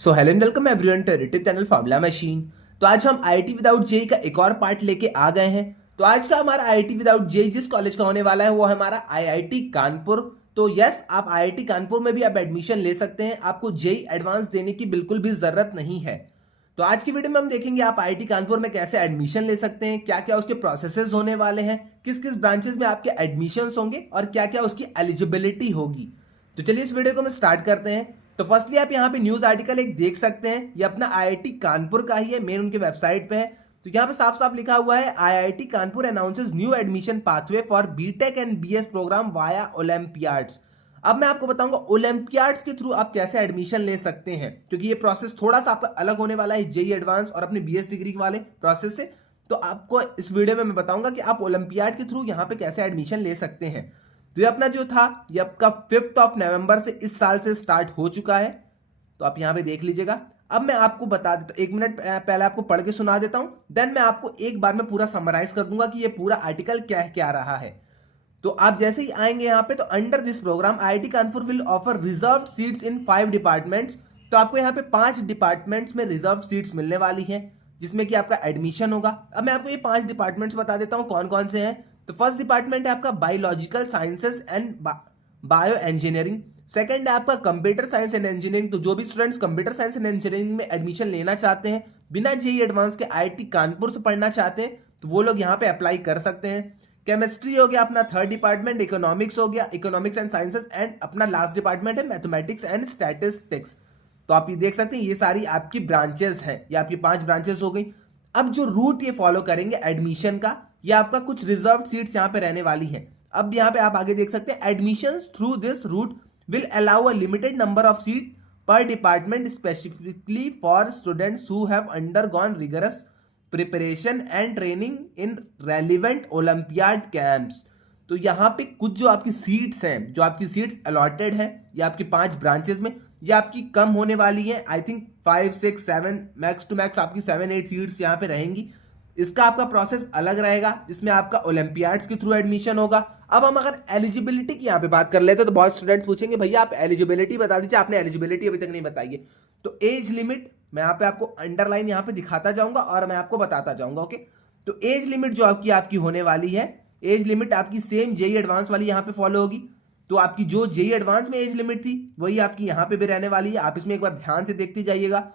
So hello and welcome everyone to YouTube channel Formula Machine. तो आज हम IIT without JEE का एक और पार्ट लेके आ गए हैं। तो आज का हमारा आईआईटी विदाउट जेई जिस कॉलेज का होने वाला है वो है हमारा आईआईटी कानपुर। तो यस, आप आईआईटी कानपुर में भी आप एडमिशन ले सकते हैं, आपको जेई एडवांस देने की बिल्कुल भी जरूरत नहीं है। तो आज की वीडियो में हम देखेंगे आप आईआईटी कानपुर में कैसे एडमिशन ले सकते हैं, क्या क्या उसके प्रोसेसेस होने वाले हैं, किस किस ब्रांचेस में आपके एडमिशंस होंगे और क्या क्या उसकी एलिजिबिलिटी होगी। तो चलिए इस वीडियो को हम स्टार्ट करते हैं। तो फर्स्टली आप यहाँ पे न्यूज आर्टिकल एक देख सकते हैं, ये अपना आईआईटी कानपुर का ही है, मेन उनके वेबसाइट पे है। तो यहाँ पे साफ साफ लिखा हुआ है IIT Kanpur announces new admission pathway for BTech and BS program via olympiads. अब मैं आपको बताऊंगा ओलंपियाड्स के थ्रू आप कैसे एडमिशन ले सकते हैं, क्योंकि ये प्रोसेस थोड़ा सा आपका अलग होने वाला है जेई एडवांस और अपने बीएस डिग्री वाले प्रोसेस से। तो आपको इस वीडियो में मैं बताऊंगा कि आप ओलंपियाड के थ्रू यहाँ पे कैसे एडमिशन ले सकते हैं। तो ये अपना जो था ये आपका 5 नवंबर से इस साल से स्टार्ट हो चुका है। तो आप यहाँ पे देख लीजिएगा। अब मैं आपको बता देता हूँ, 1 मिनट पहले आपको पढ़ के सुना देता हूँ, देन मैं आपको एक बार में पूरा समराइज कर दूंगा कि ये पूरा आर्टिकल क्या है क्या रहा है। तो आप जैसे ही आएंगे यहाँ पे, तो under this program IIT Kanpur will offer reserve seats in 5 departments. तो आपको यहाँ पे 5 डिपार्टमेंट्स में रिजर्व सीट्स मिलने वाली हैं, जिसमें कि आपका एडमिशन होगा। अब मैं आपको ये 5 डिपार्टमेंट्स बता देता हूँ कौन कौन से हैं। तो फर्स्ट डिपार्टमेंट है आपका biological sciences and bio engineering. Second है आपका कंप्यूटर साइंस एंड इंजीनियरिंग। तो जो भी students computer science and engineering में एडमिशन लेना चाहते हैं, बिना जेई एडवांस के आईआईटी कानपुर से पढ़ना चाहते हैं, तो वो लोग यहाँ पे अप्लाई कर सकते हैं। केमिस्ट्री हो गया अपना थर्ड डिपार्टमेंट, इकोनॉमिक्स हो गया इकोनॉमिक्स एंड साइंसेस, एंड अपना लास्ट डिपार्टमेंट है मैथमेटिक्स एंड स्टैटिस्टिक्स। तो आप ये देख सकते हैं ये सारी आपकी ब्रांचेस हैं, ये आपकी 5 ब्रांचेस हो गई। अब जो रूट ये फॉलो करेंगे एडमिशन का, ये आपका कुछ रिजर्व सीट्स यहाँ पे रहने वाली हैं। अब यहाँ पे आप आगे देख सकते हैं admission through this route will allow a limited number of seats per department specifically for students who have undergone rigorous preparation and training in relevant Olympiad camps। तो यहाँ पे कुछ जो आपकी सीट्स हैं, जो आपकी सीट्स अलॉटेड है, ये आपकी 5 ब्रांचेस में, ये आपकी कम होने वाली है। I think 5, 6, 7 max to max आपकी 7, 8 सीट्स यहाँ पे रहेंगी। इसका आपका प्रोसेस अलग रहेगा, जिसमें आपका ओलंपियाड्स के थ्रू एडमिशन होगा। अब हम अगर एलिजिबिलिटी की यहाँ पे बात कर लेते हैं, तो बहुत स्टूडेंट्स पूछेंगे भैया आप एलिजिबिलिटी बता दीजिए, आपने एलिजिबिलिटी अभी तक नहीं बताई है। तो एज लिमिट मैं यहाँ पे आपको अंडरलाइन यहाँ पे दिखाता जाऊंगा और मैं आपको बताता जाऊंगा। ओके, तो एज लिमिट जो आपकी होने वाली है, एज लिमिट आपकी सेम जेई एडवांस वाली यहाँ पे फॉलो होगी। तो आपकी जो जेई एडवांस में एज लिमिट थी वही आपकी यहाँ पे भी रहने वाली है। आप इसमें एक बार ध्यान से देखते जाइएगा।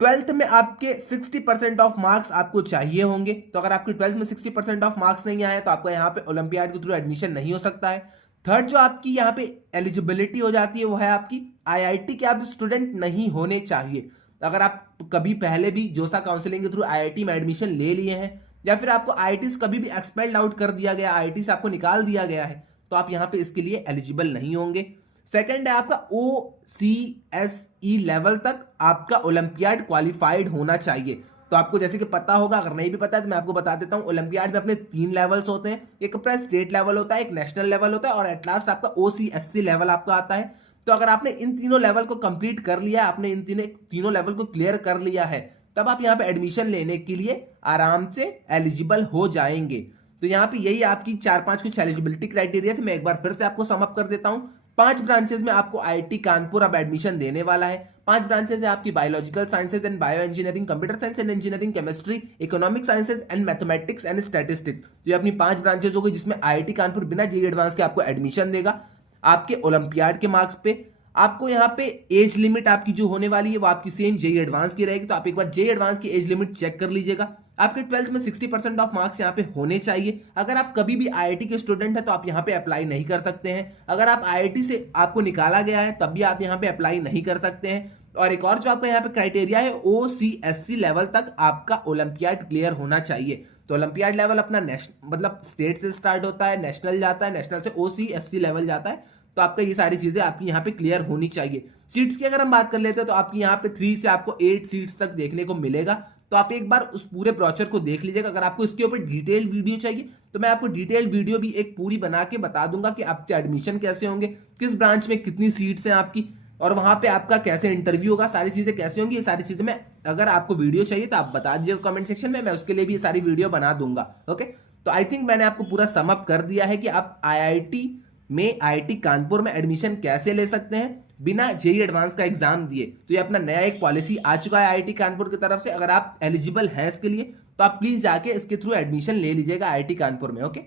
12th में आपके 60% ऑफ मार्क्स आपको चाहिए होंगे। तो अगर आपके 12th में 60% ऑफ मार्क्स नहीं आए तो आपका यहाँ पे ओलंपियाड के थ्रू एडमिशन नहीं हो सकता है। थर्ड जो आपकी यहाँ पे एलिजिबिलिटी हो जाती है वो है आपकी आईआईटी के आप स्टूडेंट नहीं होने चाहिए। अगर आप कभी पहले भी जोसा काउंसलिंग के थ्रू आईआईटी में एडमिशन ले लिए हैं, या फिर आपको आईआईटी से कभी भी एक्सपेल्ड आउट कर दिया गया, आईआईटी से आपको निकाल दिया गया है, तो आप यहाँ पे इसके लिए एलिजिबल नहीं होंगे। सेकंड है आपका OCSE लेवल तक आपका ओलंपियाड क्वालिफाइड होना चाहिए। तो आपको जैसे कि पता होगा, अगर नहीं भी पता है तो मैं आपको बता देता हूं। ओलंपियाड में अपने 3 लेवल्स होते हैं, एक अपना स्टेट लेवल होता है, एक नेशनल लेवल होता है, और एट लास्ट आपका OCSC लेवल आपका आता है। तो अगर आपने इन तीनों लेवल को कंप्लीट कर लिया, आपने इन तीनों लेवल को क्लियर कर लिया है, तब आप यहाँ पे एडमिशन लेने के लिए आराम से एलिजिबल हो जाएंगे। तो यहाँ पे यही आपकी 4-5 कुछ एलिजिबिलिटी क्राइटेरिया थे। मैं एक बार फिर से आपको समअप कर देता हूँ। 5 ब्रांचेस में आपको आईआईटी कानपुर अब एडमिशन देने वाला है। 5 ब्रांचेस है आपकी biological sciences and bio engineering, computer science and engineering, chemistry, economic sciences and mathematics and statistics. तो ये अपनी 5 ब्रांचेस हो गई, जिसमें आईआईटी कानपुर बिना जेईई एडवांस के आपको एडमिशन देगा आपके ओलंपियाड के मार्क्स पे। आपको यहाँ पे एज लिमिट आपकी जो होने वाली है वो आपकी सेम जेईई एडवांस की रहेगी। तो आप एक बार जेईई एडवांस की एज लिमिट चेक कर लीजिएगा। आपके 12th में 60% ऑफ मार्क्स यहाँ पे होने चाहिए। अगर आप कभी भी आईआईटी के स्टूडेंट हैं तो आप यहाँ पे अप्लाई नहीं कर सकते हैं। अगर आप आईआईटी से आपको निकाला गया है तब भी आप यहाँ पे अप्लाई नहीं कर सकते हैं। और एक और जो आपका यहाँ पे क्राइटेरिया है, OCSC लेवल तक आपका ओलंपियाड क्लियर होना चाहिए। तो ओलंपियाड लेवल अपना मतलब स्टेट से स्टार्ट होता है, नेशनल जाता है, नेशनल से OCSC लेवल जाता है। तो आपका ये सारी चीजें आपकी यहाँ पे क्लियर होनी चाहिए। सीट्स की अगर हम बात कर लेते हैं तो आपकी यहाँ पे 3 से आपको 8 सीट्स तक देखने को मिलेगा। तो आप एक बार उस पूरे ब्रोचर को देख लीजिएगा। अगर आपको इसके ऊपर डिटेल वीडियो चाहिए तो मैं आपको डिटेल वीडियो भी एक पूरी बना के बता दूंगा कि आपके एडमिशन कैसे होंगे, किस ब्रांच में कितनी सीट्स हैं आपकी, और वहां पे आपका कैसे इंटरव्यू होगा, सारी चीजें कैसे होंगी। ये सारी चीजें मैं, अगर आपको वीडियो चाहिए तो आप बता दीजिएगा कमेंट सेक्शन में, मैं उसके लिए भी ये सारी वीडियो बना दूंगा। ओके, तो आई थिंक मैंने आपको पूरा समअप कर दिया है कि आप आईआईटी में, आईआईटी कानपुर में एडमिशन कैसे ले सकते हैं। बिना जेई एडवांस का एग्जाम दिए। तो ये अपना नया एक पॉलिसी आ चुका है आईआईटी कानपुर की तरफ से। अगर आप एलिजिबल हैं इसके लिए तो आप प्लीज जाके इसके थ्रू एडमिशन ले लीजिएगा आईआईटी कानपुर में। ओके,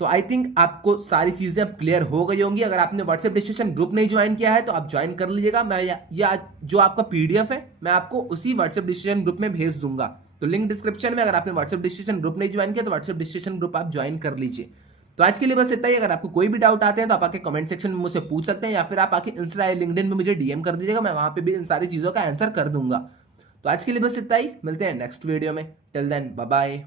तो आई थिंक आपको सारी चीजें अब क्लियर हो गई होंगी। अगर आपने व्हाट्सएप डिस्कशन ग्रुप नहीं ज्वाइन किया है तो आप ज्वाइन कर लीजिएगा। मैं या जो आपका पीडीएफ है मैं आपको उसी व्हाट्सएप डिस्कशन ग्रुप में भेज दूंगा, तो लिंक डिस्क्रिप्शन में। अगर आपने व्हाट्सएप डिस्कशन ग्रुप नहीं ज्वाइन किया तो व्हाट्सएप डिस्कशन ग्रुप आप ज्वाइन कर लीजिए। तो आज के लिए बस इतना ही। अगर आपको कोई भी डाउट आते हैं तो आप आके कमेंट सेक्शन में मुझसे पूछ सकते हैं, या फिर आप आके इंस्टा या लिंक्डइन में मुझे डीएम कर दीजिएगा, मैं वहां पे भी इन सारी चीजों का आंसर कर दूंगा। तो आज के लिए बस इतना ही, मिलते हैं नेक्स्ट वीडियो में। Till then bye bye.